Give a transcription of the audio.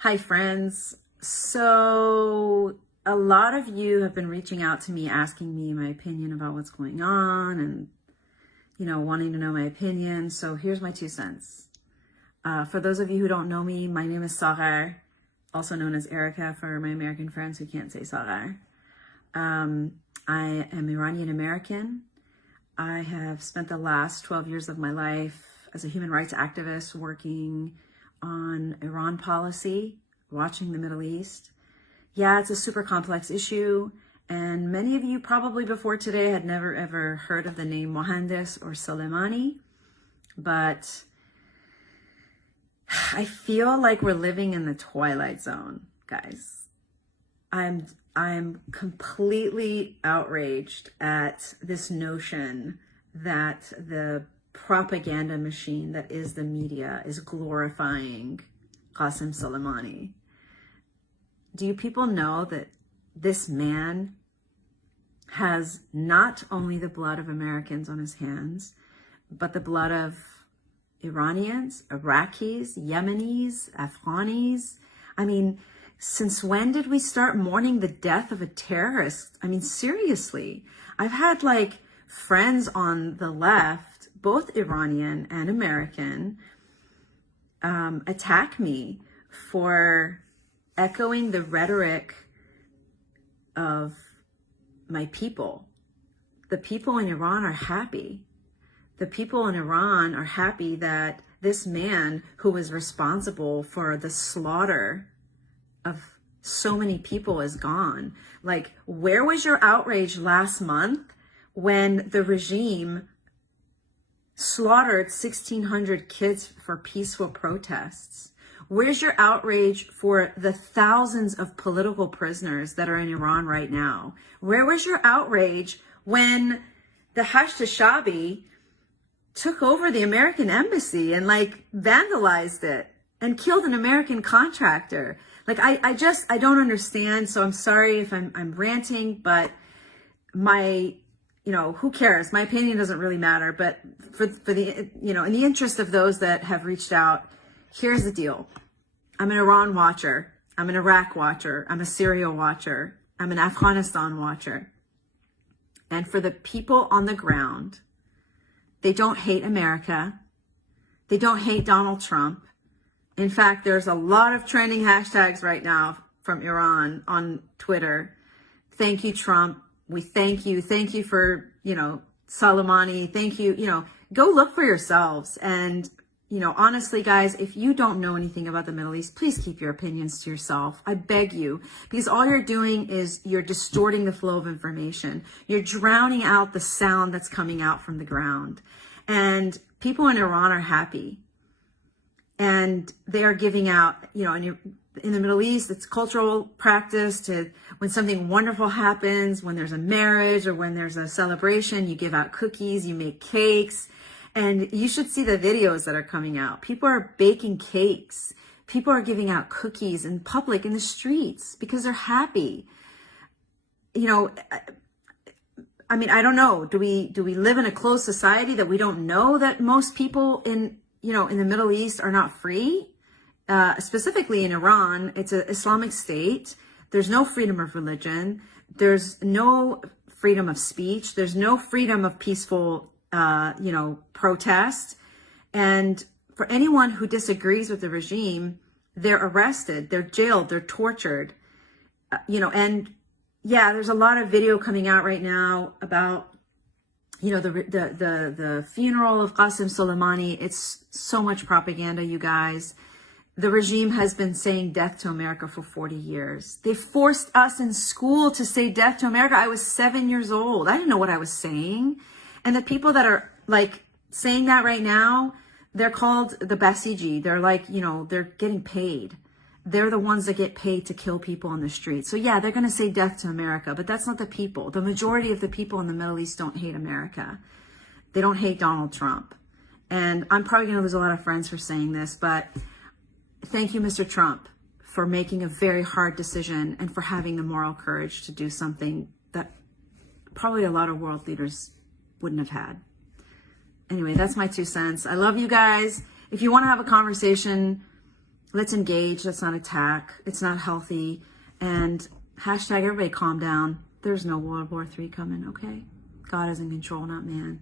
Hi, friends. So a lot of you have been reaching out to me asking me my opinion about what's going on and, wanting to know my opinion. So here's my 2 cents. For those of you who don't know me, my name is Sarah, also known as Erica for my American friends who can't say Sarah. I am Iranian American. I have spent the last 12 years of my life as a human rights activist working on Iran policy, watching the Middle East. Yeah, it's a super complex issue, and many of you probably before today had never ever heard of the name Mohandes or Soleimani, but I feel like we're living in the twilight zone, guys. I'm completely outraged at this notion that the propaganda machine that is the media is glorifying Qasem Soleimani. Do you people know that this man has not only the blood of Americans on his hands, but the blood of Iranians, Iraquies, Yemenis, Afghanis? I mean, since when did we start mourning the death of a terrorist? I mean, seriously, I've had friends on the left, both Iranian and American, attack me for echoing the rhetoric of my people. The people in Iran are happy. The people in Iran are happy that this man who was responsible for the slaughter of so many people is gone. Where was your outrage last month when the regime slaughtered 1,600 kids for peaceful protests? Where's your outrage for the thousands of political prisoners that are in Iran right now? Where was your outrage when the Hashtashabi took over the American embassy and vandalized it and killed an American contractor? I don't understand. So I'm sorry if I'm ranting, but who cares? My opinion doesn't really matter. But for the, in the interest of those that have reached out, here's the deal. I'm an Iran watcher. I'm an Iraq watcher. I'm a Syria watcher. I'm an Afghanistan watcher. And for the people on the ground, they don't hate America. They don't hate Donald Trump. In fact, there's a lot of trending hashtags right now from Iran on Twitter. Thank you, Trump. We thank you. Thank you for, Soleimani. Thank you. Go look for yourselves. And, honestly, guys, if you don't know anything about the Middle East, please keep your opinions to yourself. I beg you, because all you're doing is you're distorting the flow of information. You're drowning out the sound that's coming out from the ground. And people in Iran are happy. And they are giving out, in the Middle East, it's cultural practice to, when something wonderful happens, when there's a marriage or when there's a celebration, you give out cookies, you make cakes. And you should see the videos that are coming out. People are baking cakes. People are giving out cookies in public, in the streets, because they're happy. I don't know. Do we live in a closed society that we don't know that most people in the Middle East are not free? Specifically in Iran, it's an Islamic state. There's no freedom of religion. There's no freedom of speech. There's no freedom of peaceful, protest. And for anyone who disagrees with the regime, they're arrested, they're jailed, they're tortured, and yeah, there's a lot of video coming out right now about, the funeral of Qasem Soleimani. It's so much propaganda, you guys. The regime has been saying death to America for 40 years. They forced us in school to say death to America. I was 7 years old. I didn't know what I was saying. And the people that are saying that right now, they're called the Basiji. They're they're getting paid. They're the ones that get paid to kill people on the street. So yeah, they're going to say death to America, but that's not the people. The majority of the people in the Middle East don't hate America. They don't hate Donald Trump. And I'm probably going to lose a lot of friends for saying this, but thank you, Mr. Trump, for making a very hard decision and for having the moral courage to do something that probably a lot of world leaders wouldn't have had. Anyway, that's my 2 cents. I love you guys. If you want to have a conversation, Let's engage. Let's not attack. It's not healthy. And hashtag everybody calm down. There's no World War III coming, okay? God is in control, not man.